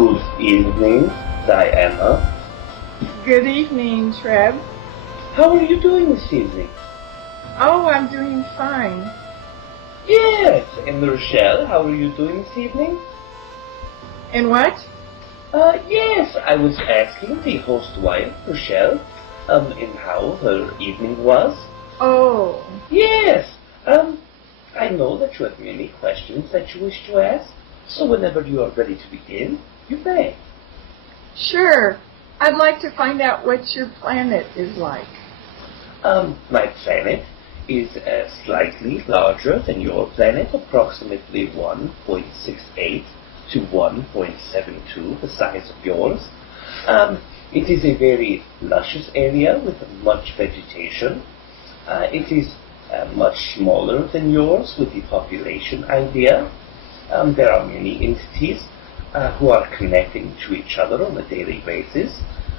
Good evening, Diana. Good evening, Treb. How are you doing this evening? Oh, I'm doing fine. Yes, and Rochelle, how are you doing this evening? And what? Yes, I was asking the host wife, Rochelle, and how her evening was. Oh. Yes, I know that you have many questions that you wish to ask, so whenever you are ready to begin, you may. Sure. I'd like to find out what your planet is like. My planet is slightly larger than your planet, approximately 1.68 to 1.72 the size of yours. It is a very luscious area with much vegetation. It is much smaller than yours with the population idea. There are many entities who are connecting to each other on a daily basis.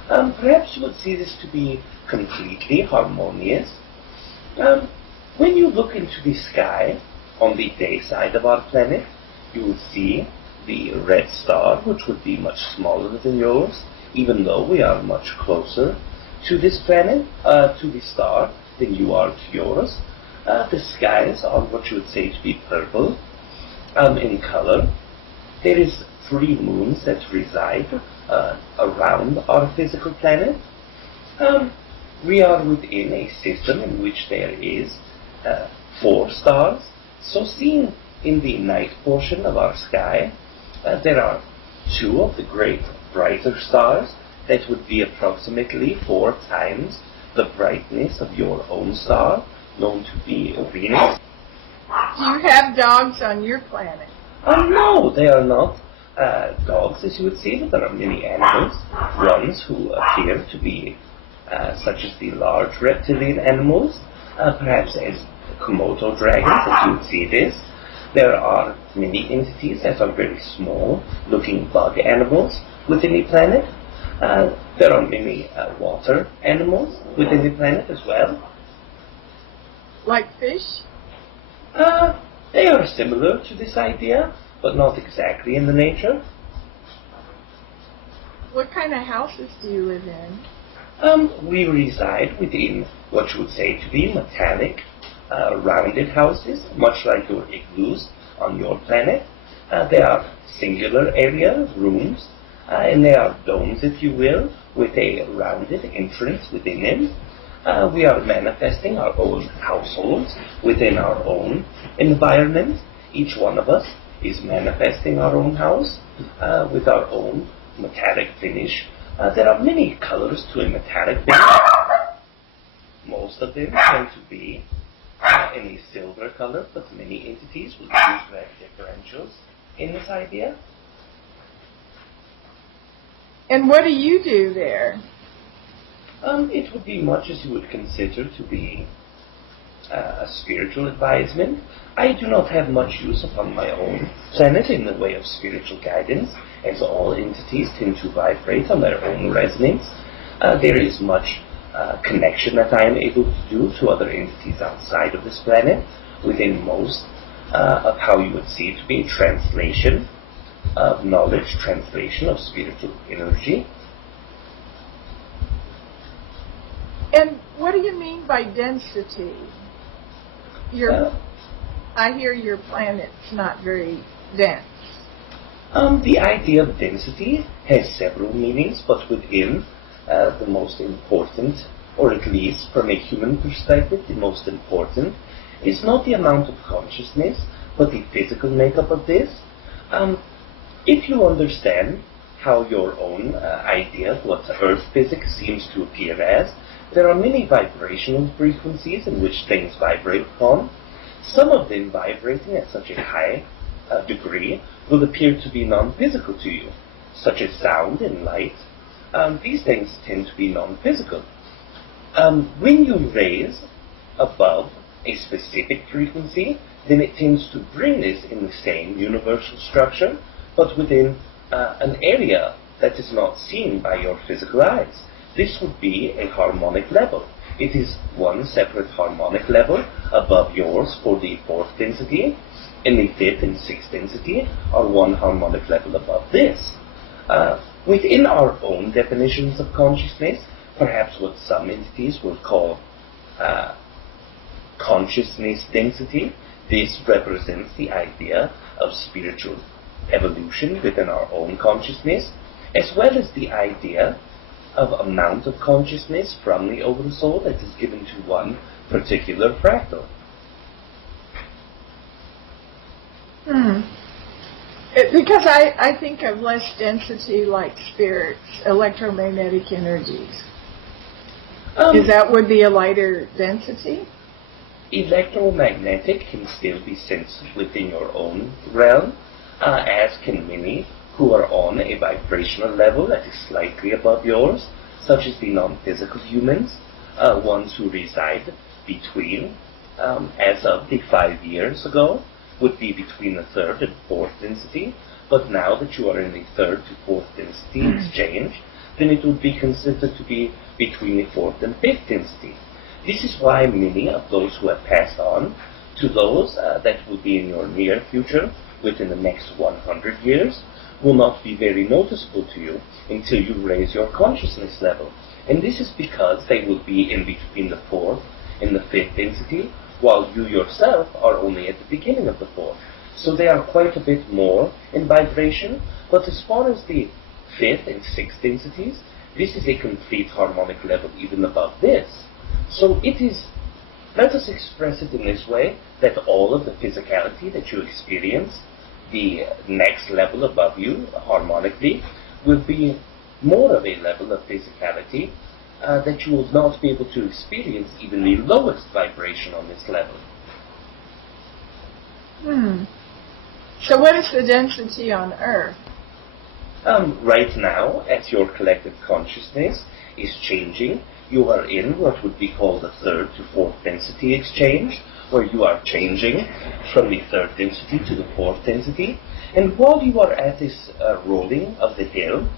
Perhaps you would see this to be completely harmonious. When you look into the sky on the day side of our planet, you would see the red star, which would be much smaller than yours, even though we are much closer to this planet, to the star, than you are to yours. The skies are what you would say to be purple in color. There is 3 moons that reside around our physical planet. We are within a system in which there is 4 stars. So seen in the night portion of our sky, there are 2 of the great brighter stars that would be approximately 4 times the brightness of your own star, known to be Venus. Do you have dogs on your planet? No, they are not dogs, as you would see, but there are many animals. Ones who appear to be such as the large reptilian animals, perhaps as Komodo dragons, as you would see this. There are many entities that are very small, looking bug animals within the planet. There are many water animals within the planet as well. Like fish? They are similar to this idea, but not exactly in the nature. What kind of houses do you live in? We reside within what you would say to be metallic, rounded houses, much like your igloos on your planet. They are singular area rooms, and they are domes, if you will, with a rounded entrance within them. We are manifesting our own households within our own environment. Each one of us is manifesting our own house with our own metallic finish. There are many colors to a metallic finish. Most of them tend to be in a silver color, but many entities will choose to have differentials in this idea. And what do you do there? It would be much as you would consider to be a spiritual advisement. I do not have much use upon my own planet in the way of spiritual guidance, as all entities tend to vibrate on their own resonance. There is much connection that I am able to do to other entities outside of this planet, within most of how you would see it to be translation of knowledge, translation of spiritual energy. And what do you mean by density? I hear your planet's not very dense. The idea of density has several meanings, but within the most important, or at least from a human perspective, the most important is not the amount of consciousness, but the physical makeup of this. If you understand how your own idea of what Earth physics seems to appear as, there are many vibrational frequencies in which things vibrate upon. Some of them vibrating at such a high degree will appear to be non-physical to you, such as sound and light. These things tend to be non-physical. When you raise above a specific frequency, then it tends to bring this in the same universal structure, but within an area that is not seen by your physical eyes. This would be a harmonic level. It is one separate harmonic level above yours for the 4th density, and the 5th and 6th density are one harmonic level above this. Within our own definitions of consciousness, perhaps what some entities will call consciousness density, this represents the idea of spiritual evolution within our own consciousness, as well as the idea of amount of consciousness from the oversoul that is given to one particular fractal. Because I think of less density like spirits, electromagnetic energies. Is that would be a lighter density? Electromagnetic can still be sensed within your own realm, as can many who are on a vibrational level that is slightly above yours, such as the non-physical humans, ones who reside between, as of the 5 years ago, would be between the third and fourth density, but now that you are in the third to fourth density exchange, then it would be considered to be between the fourth and fifth density. This is why many of those who have passed on to those that will be in your near future, within the next 100 years, will not be very noticeable to you until you raise your consciousness level. And this is because they will be in between the fourth and the fifth density, while you yourself are only at the beginning of the fourth. So they are quite a bit more in vibration, but as far as the fifth and sixth densities, this is a complete harmonic level even above this. So it is, let us express it in this way, that all of the physicality that you experience, the next level above you, harmonically, will be more of a level of physicality that you will not be able to experience even the lowest vibration on this level. So what is the density on Earth? Right now, as your collective consciousness is changing, you are in what would be called the third to fourth density exchange, where you are changing from the third density to the fourth density. And while you are at this rolling of the hill,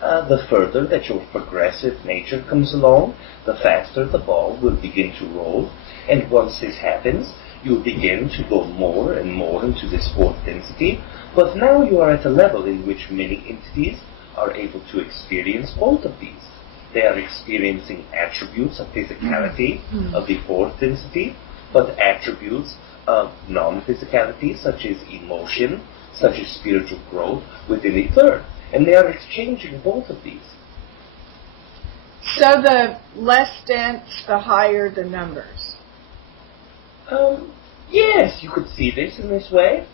the further that your progressive nature comes along, the faster the ball will begin to roll. And once this happens, you begin to go more and more into this fourth density. But now you are at a level in which many entities are able to experience both of these. They are experiencing attributes of physicality of the fourth density, but attributes of non-physicality, such as emotion, such as spiritual growth, within the third. And they are exchanging both of these. So the less dense, the higher the numbers. Yes, you could see this in this way.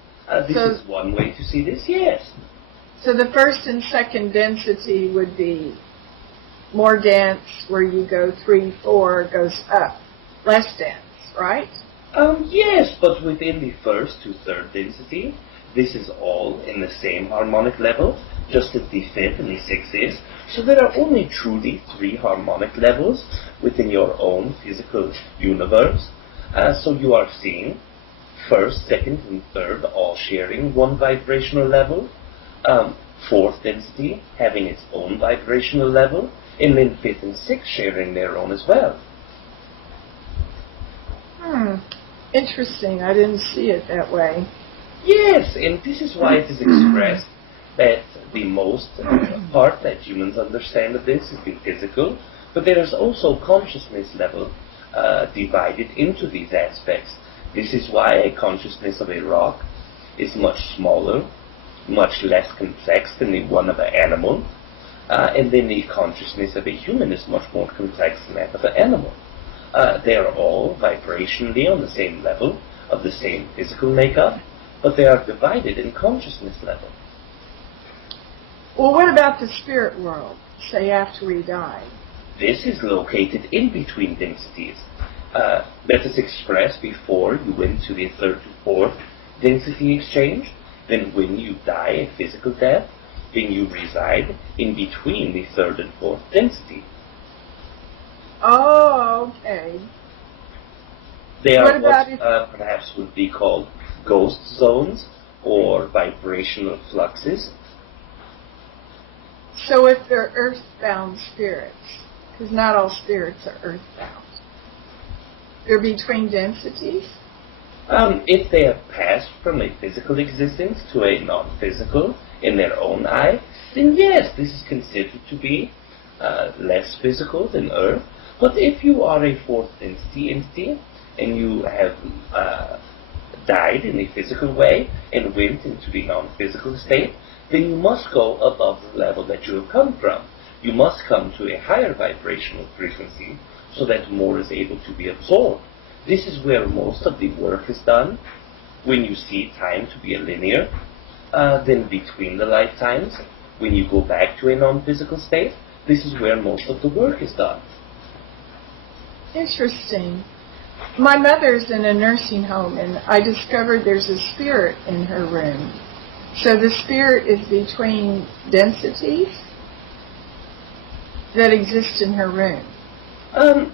This is one way to see this, yes. So the first and second density would be more dense, where you go 3, 4, goes up. Less dense, right? Yes, but within the first to third density, this is all in the same harmonic level, just as the fifth and the sixth is. So there are only truly 3 harmonic levels within your own physical universe. So you are seeing first, second, and third all sharing one vibrational level, fourth density having its own vibrational level, and then fifth and sixth sharing their own as well. Interesting. I didn't see it that way. Yes, and this is why it is expressed that the most part that humans understand of this is the physical, but there is also consciousness level divided into these aspects. This is why a consciousness of a rock is much smaller, much less complex than the one of an animal, and then the consciousness of a human is much more complex than that of an animal. They are all vibrationally on the same level, of the same physical makeup, but they are divided in consciousness level. Well, what about the spirit world, say after we die? This is located in between densities. Let us express before you went to the third to fourth density exchange. Then when you die a physical death, then you reside in between the third and fourth density. Oh, okay. They are what perhaps would be called ghost zones or vibrational fluxes. So if they're earthbound spirits, because not all spirits are earthbound, they're between densities? If they have passed from a physical existence to a non-physical in their own eye, then yes, this is considered to be less physical than Earth. But if you are a fourth entity and you have died in a physical way and went into the non-physical state, then you must go above the level that you have come from. You must come to a higher vibrational frequency so that more is able to be absorbed. This is where most of the work is done. When you see time to be a linear, then between the lifetimes, when you go back to a non-physical state, this is where most of the work is done. Interesting. My mother's in a nursing home, and I discovered there's a spirit in her room. So the spirit is between densities that exist in her room.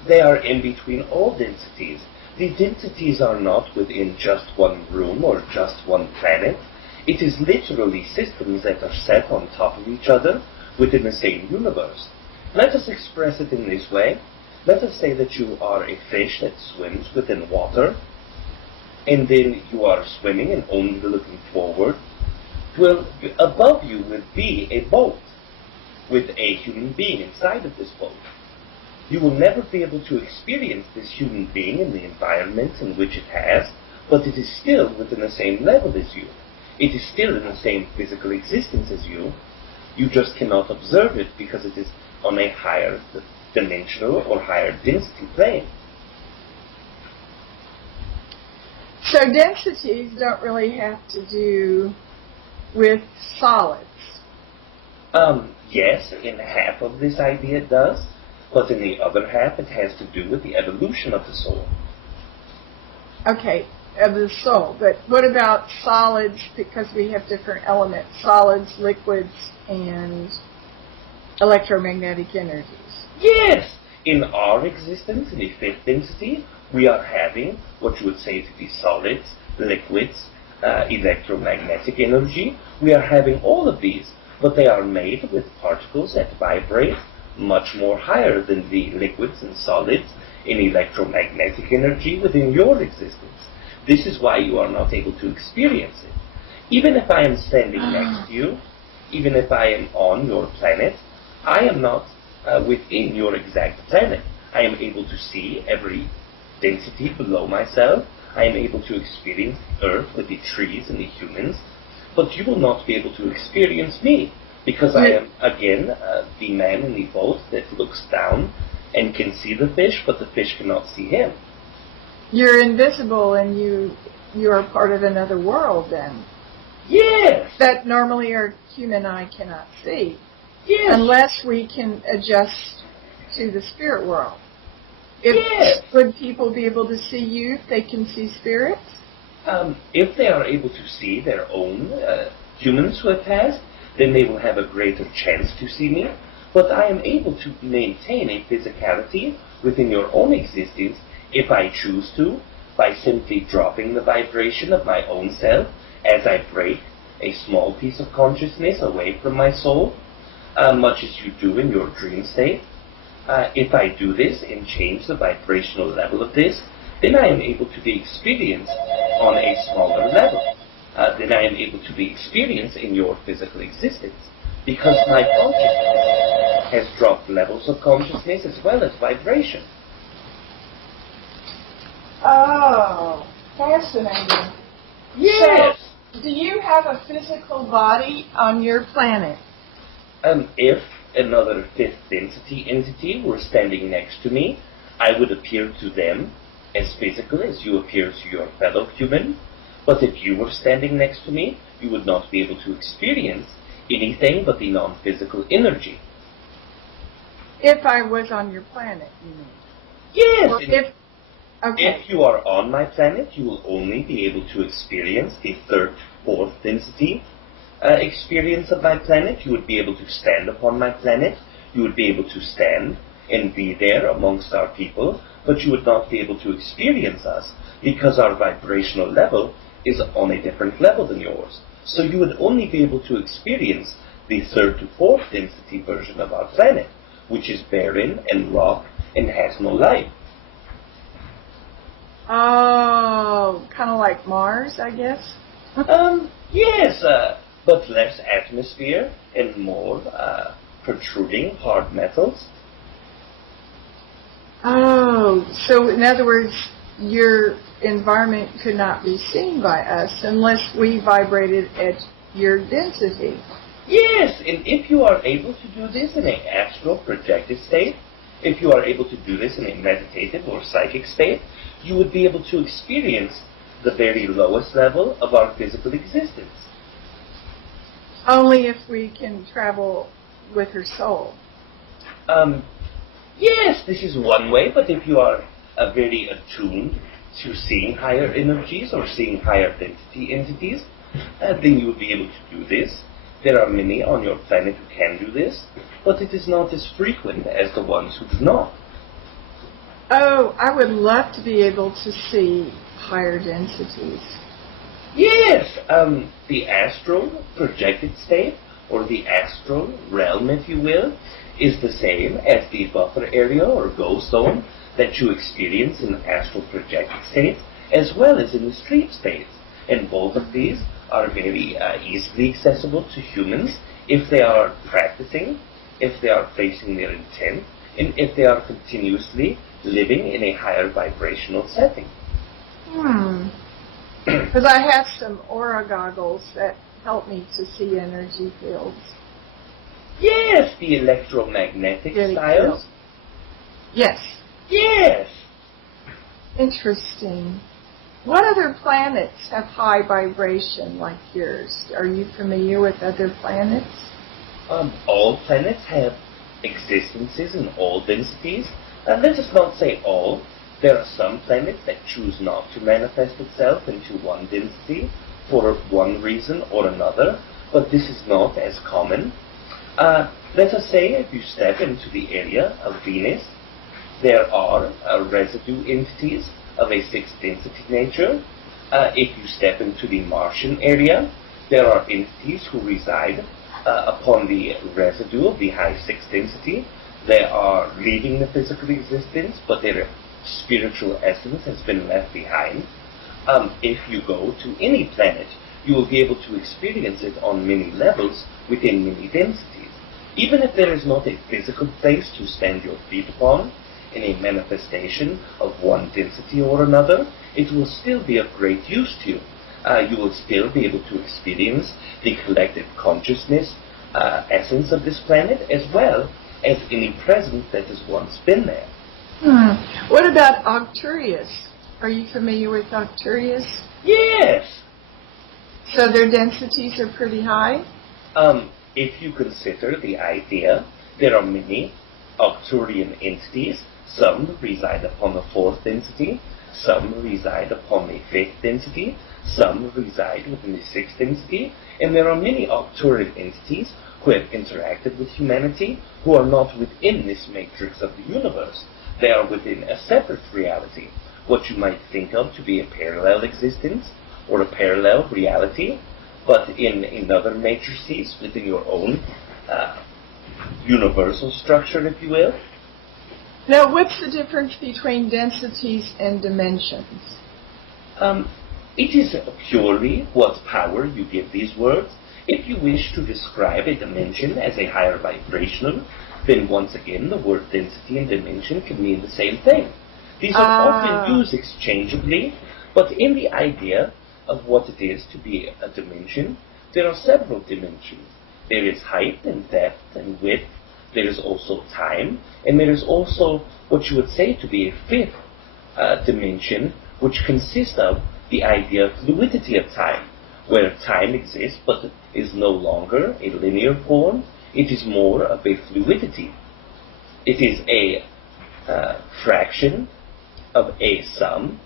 They are in between all densities. The densities are not within just one room or just one planet. It is literally systems that are set on top of each other within the same universe. Let us express it in this way. Let us say that you are a fish that swims within water, and then you are swimming and only looking forward. Well, above you will be a boat with a human being inside of this boat. You will never be able to experience this human being in the environment in which it has, but it is still within the same level as you. It is still in the same physical existence as you. You just cannot observe it because it is on a higher dimensional or higher density plane. So densities don't really have to do with solids. Yes, in half of this idea it does, but in the other half it has to do with the evolution of the soul. Okay, of the soul. But what about solids, because we have different elements, solids, liquids, and electromagnetic energies? Yes! In our existence, in the fifth density, we are having what you would say to be solids, liquids, electromagnetic energy. We are having all of these, but they are made with particles that vibrate much more higher than the liquids and solids in electromagnetic energy within your existence. This is why you are not able to experience it. Even if I am standing next to you, even if I am on your planet, I am not within your exact planet. I am able to see every density below myself. I am able to experience the Earth with the trees and the humans, but you will not be able to experience me, because I am, again, the man in the boat that looks down and can see the fish, but the fish cannot see him. You're invisible, and you are part of another world, then. Yes! That normally our human eye cannot see. Yes! Unless we can adjust to the spirit world. Yes! Would people be able to see you if they can see spirits? If they are able to see their own humans who have passed, then they will have a greater chance to see me. But I am able to maintain a physicality within your own existence if I choose to, by simply dropping the vibration of my own self as I break a small piece of consciousness away from my soul, much as you do in your dream state. If I do this and change the vibrational level of this, then I am able to be experienced on a smaller level. Then I am able to be experienced in your physical existence, because my consciousness has dropped levels of consciousness as well as vibration. Oh, fascinating. Yes! So, do you have a physical body on your planet? If another fifth density entity were standing next to me, I would appear to them as physical as you appear to your fellow human. But if you were standing next to me, you would not be able to experience anything but the non-physical energy. If I was on your planet, you mean? Yes! Okay. If you are on my planet, you will only be able to experience the third, fourth density experience of my planet. You would be able to stand upon my planet. You would be able to stand and be there amongst our people, but you would not be able to experience us because our vibrational level is on a different level than yours. So you would only be able to experience the third to fourth density version of our planet, which is barren and rock and has no life. Oh, kind of like Mars, I guess? Yes, but less atmosphere and more protruding hard metals. Oh, so in other words, your environment could not be seen by us unless we vibrated at your density. Yes, and if you are able to do this in an astral projected state, if you are able to do this in a meditative or psychic state, you would be able to experience the very lowest level of our physical existence. Only if we can travel with her soul. Yes, this is one way, but if you are very attuned to seeing higher energies or seeing higher density entities, then you would be able to do this. There are many on your planet who can do this, but it is not as frequent as the ones who do not. Oh, I would love to be able to see higher densities. Yes, the astral projected state, or the astral realm, if you will, is the same as the buffer area or ghost zone that you experience in astral projected states, as well as in the stream states. And both of these are very easily accessible to humans if they are practicing, if they are facing their intent, and if they are continuously living in a higher vibrational setting. Because I have some aura goggles that help me to see energy fields. Yes, the electromagnetic styles. Yes. Yes. Interesting. What other planets have high vibration like yours? Are you familiar with other planets? All planets have existences in all densities. Let us not say all. There are some planets that choose not to manifest itself into one density for one reason or another, but this is not as common. Let us say if you step into the area of Venus, there are residue entities of a sixth density nature. If you step into the Martian area, there are entities who reside upon the residue of the high sixth density. They are leaving the physical existence, but their spiritual essence has been left behind. If you go to any planet, you will be able to experience it on many levels within many densities. Even if there is not a physical place to stand your feet upon, in a manifestation of one density or another, it will still be of great use to you. You will still be able to experience the collective consciousness essence of this planet, as well as any presence that has once been there. What about Arcturus? Are you familiar with Arcturus? Yes. So their densities are pretty high? If you consider the idea, there are many Arcturian entities. Some reside upon the fourth density, some reside upon the fifth density, some reside within the sixth density, and there are many Arcturian entities who have interacted with humanity who are not within this matrix of the universe. They are within a separate reality, what you might think of to be a parallel existence or a parallel reality, but in another matrices within your own universal structure, if you will. Now, what's the difference between densities and dimensions? It is purely what power you give these words. If you wish to describe a dimension as a higher vibrational, then once again the word density and dimension can mean the same thing. These are often used exchangeably, but in the idea of what it is to be a dimension, there are several dimensions. There is height and depth and width. There is also time, and there is also what you would say to be a fifth dimension, which consists of the idea of fluidity of time, where time exists but is no longer a linear form. It is more of a fluidity. It is a fraction of a sum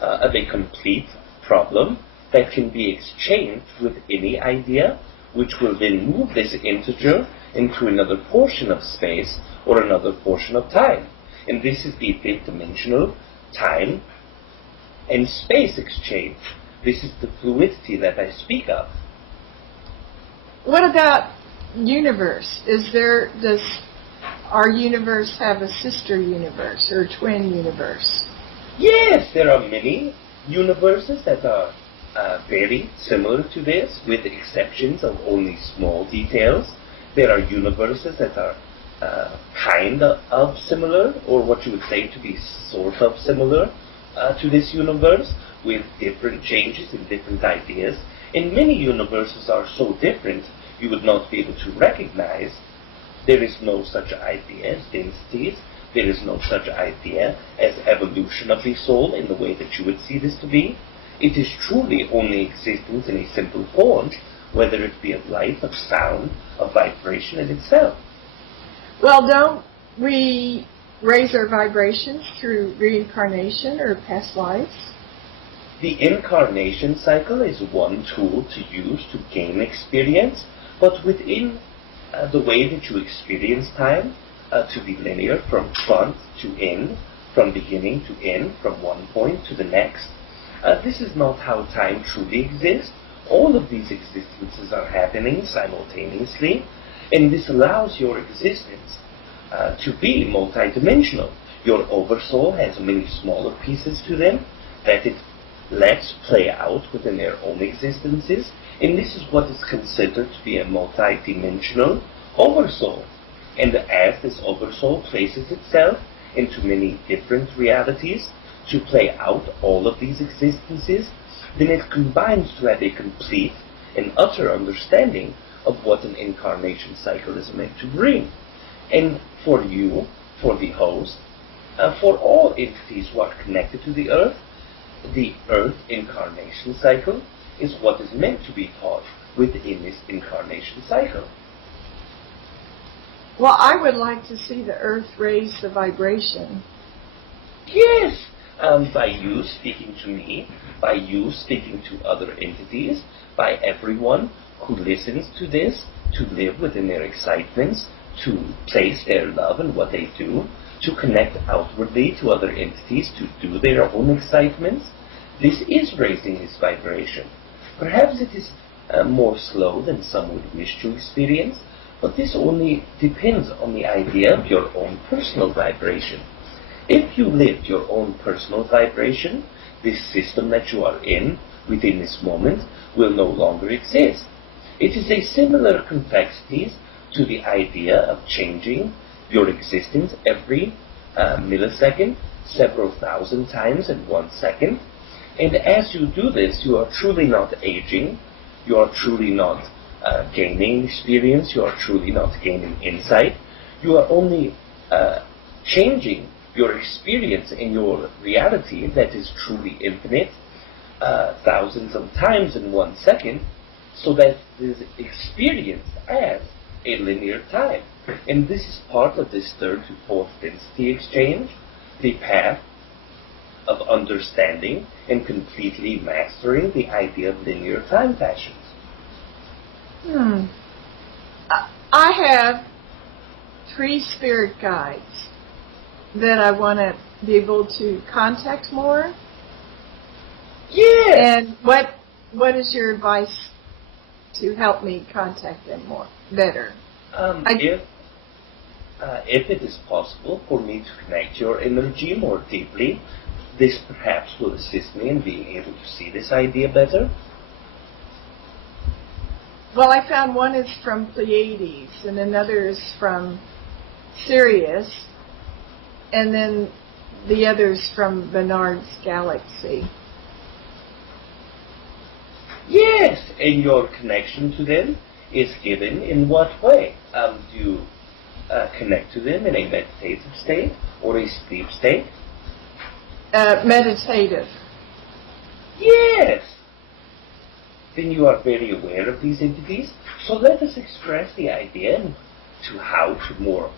of a complete problem that can be exchanged with any idea, which will then move this integer into another portion of space or another portion of time. And this is the fifth dimensional time and space exchange. This is the fluidity that I speak of. What about universe? Does our universe have a sister universe or a twin universe? Yes, there are many universes that are very similar to this, with exceptions of only small details. There are universes that are kind of similar, or what you would say to be sort of similar to this universe, with different changes and different ideas. And many universes are so different you would not be able to recognize. There is no such idea as densities. There is no such idea as evolution of the soul in the way that you would see this to be. It is truly only existence in a simple form, whether it be of light, of sound, of vibration in itself. Well, don't we raise our vibrations through reincarnation or past lives? The incarnation cycle is one tool to use to gain experience, but within the way that you experience time, to be linear from front to end, from beginning to end, from one point to the next. This is not how time truly exists. All of these existences are happening simultaneously, and this allows your existence to be multidimensional. Your oversoul has many smaller pieces to them that it lets play out within their own existences, and this is what is considered to be a multidimensional oversoul. And as this oversoul places itself into many different realities to play out all of these existences, then it combines to have a complete and utter understanding of what an incarnation cycle is meant to bring. And for you, for the host, for all entities who are connected to the Earth incarnation cycle is what is meant to be taught within this incarnation cycle. Well, I would like to see the Earth raise the vibration. Yes, by you speaking to me, by you speaking to other entities, by everyone who listens to this, to live within their excitements, to place their love in what they do, to connect outwardly to other entities, to do their own excitements. This is raising this vibration. Perhaps it is more slow than some would wish to experience, but this only depends on the idea of your own personal vibration. If you live your own personal vibration, this system that you are in within this moment will no longer exist. It is a similar complexity to the idea of changing your existence every millisecond, several thousand times in 1 second. And as you do this, you are truly not aging, you are truly not gaining experience, you are truly not gaining insight. You are only changing your experience in your reality that is truly infinite thousands of times in 1 second, so that it is experienced as a linear time. And this is part of this third to fourth density exchange, the path of understanding and completely mastering the idea of linear time fashions. I have 3 spirit guides that I want to be able to contact more. Yeah. And what is your advice to help me contact them more better? If it is possible for me to connect your energy more deeply, this perhaps will assist me in being able to see this idea better. Well, I found one is from Pleiades, and another is from Sirius, and then the other's from Bernard's galaxy. Yes, and your connection to them is given in what way? Do you connect to them in a meditative state or a sleep state? Meditative. Yes. Then you are very aware of these entities. So let us express the idea to how to more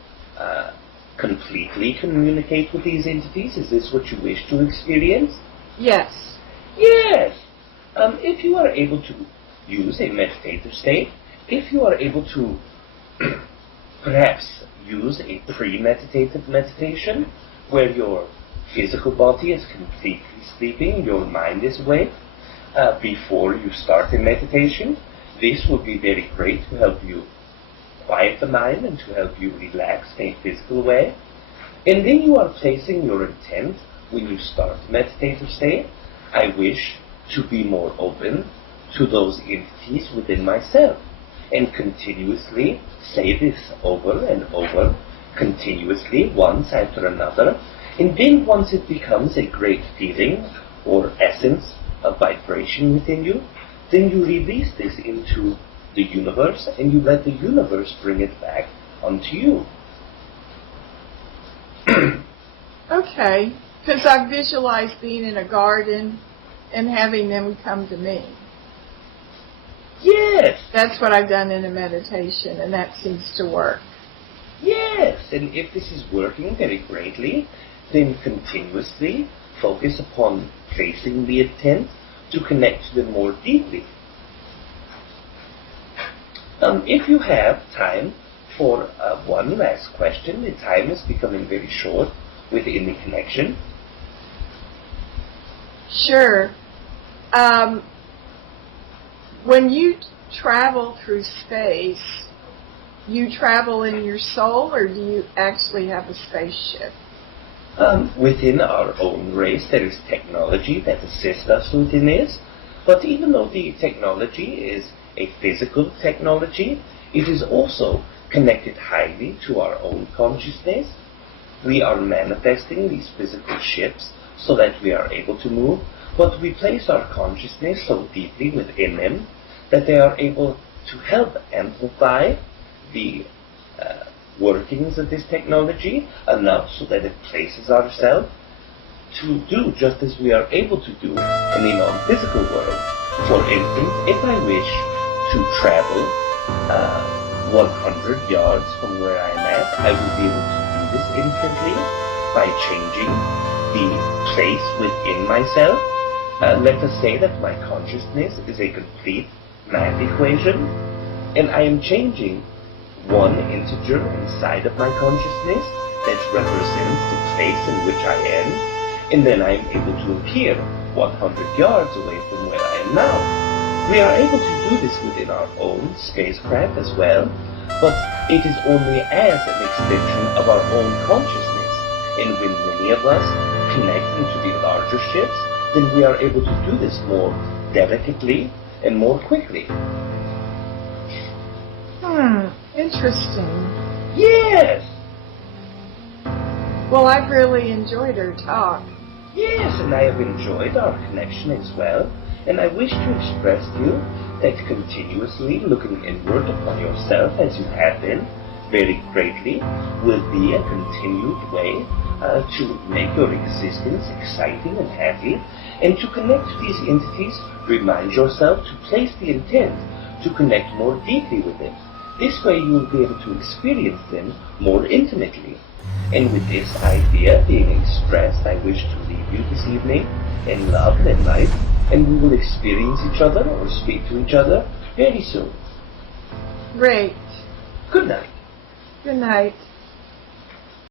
completely communicate with these entities. Is this what you wish to experience? Yes. Yes. If you are able to use a meditative state, if you are able to perhaps use a pre-meditative meditation where your physical body is completely sleeping, your mind is awake, before you start a meditation, this will be very great to help you quiet the mind and to help you relax in a physical way. And then you are placing your intent when you start the meditative state, I wish to be more open to those entities within myself, and continuously say this over and over, continuously, once after another, and then once it becomes a great feeling or essence of vibration within you, then you release this into the universe, and you let the universe bring it back onto you. Okay, because I visualize being in a garden and having them come to me. Yes! That's what I've done in a meditation, and that seems to work. Yes! And if this is working very greatly, then continuously focus upon placing the intent to connect to them more deeply. If you have time for one last question, the time is becoming very short within the connection. Sure. When you travel through space, you travel in your soul, or do you actually have a spaceship? Within our own race, there is technology that assists us within this, but even though the technology is a physical technology, it is also connected highly to our own consciousness. We are manifesting these physical ships so that we are able to move, but we place our consciousness so deeply within them that they are able to help amplify the workings of this technology enough so that it places ourselves to do just as we are able to do in the non-physical world. For instance, if I wish to travel 100 yards from where I am at, I will be able to do this instantly by changing the place within myself. Let us say that my consciousness is a complete math equation, and I am changing one integer inside of my consciousness that represents the place in which I am, and then I am able to appear 100 yards away from where I am now. We are able to do this within our own spacecraft as well, but it is only as an extension of our own consciousness, and when many of us connect into the larger ships, then we are able to do this more delicately and more quickly. Interesting. Yes! Well, I've really enjoyed our talk. Yes, and I have enjoyed our connection as well, and I wish to express to you that continuously looking inward upon yourself as you have been very greatly will be a continued way to make your existence exciting and happy, and to connect to these entities, remind yourself to place the intent to connect more deeply with them. This way you will be able to experience them more intimately. And with this idea being expressed, I wish to leave you this evening in love and light, and we will experience each other or speak to each other very soon. Great. Good night. Good night.